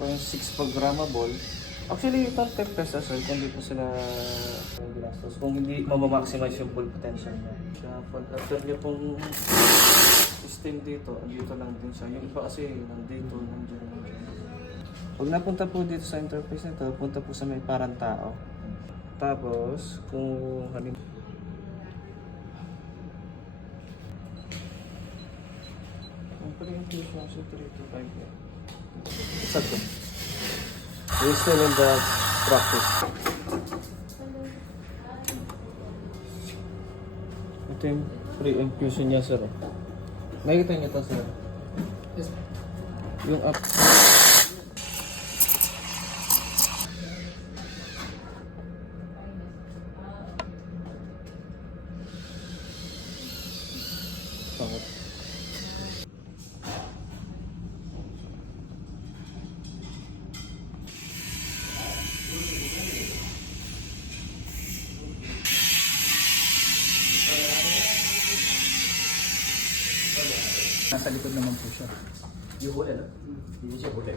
Yung 6 programmable. Actually, ito 10 pesos kung hindi po sila ginastos. Kung hindi mamamaximize yung full potential niya. Kaya after niya pong system dito, andito lang din siya. Yung iba kasi nandito, nandiyan. Pag napunta po dito sa interface nito, punta po sa may parang tao. Tapos, kung halimbawa yung PlayStation 325 yan. Sakto. We're still in the practice. Ito yung pre-infusion niya, sir. Nakikita niyo ito, sir? Yes. Yung up. Sangat. Nasa likod naman po siya. Yung huli, no? Hindi siya huli.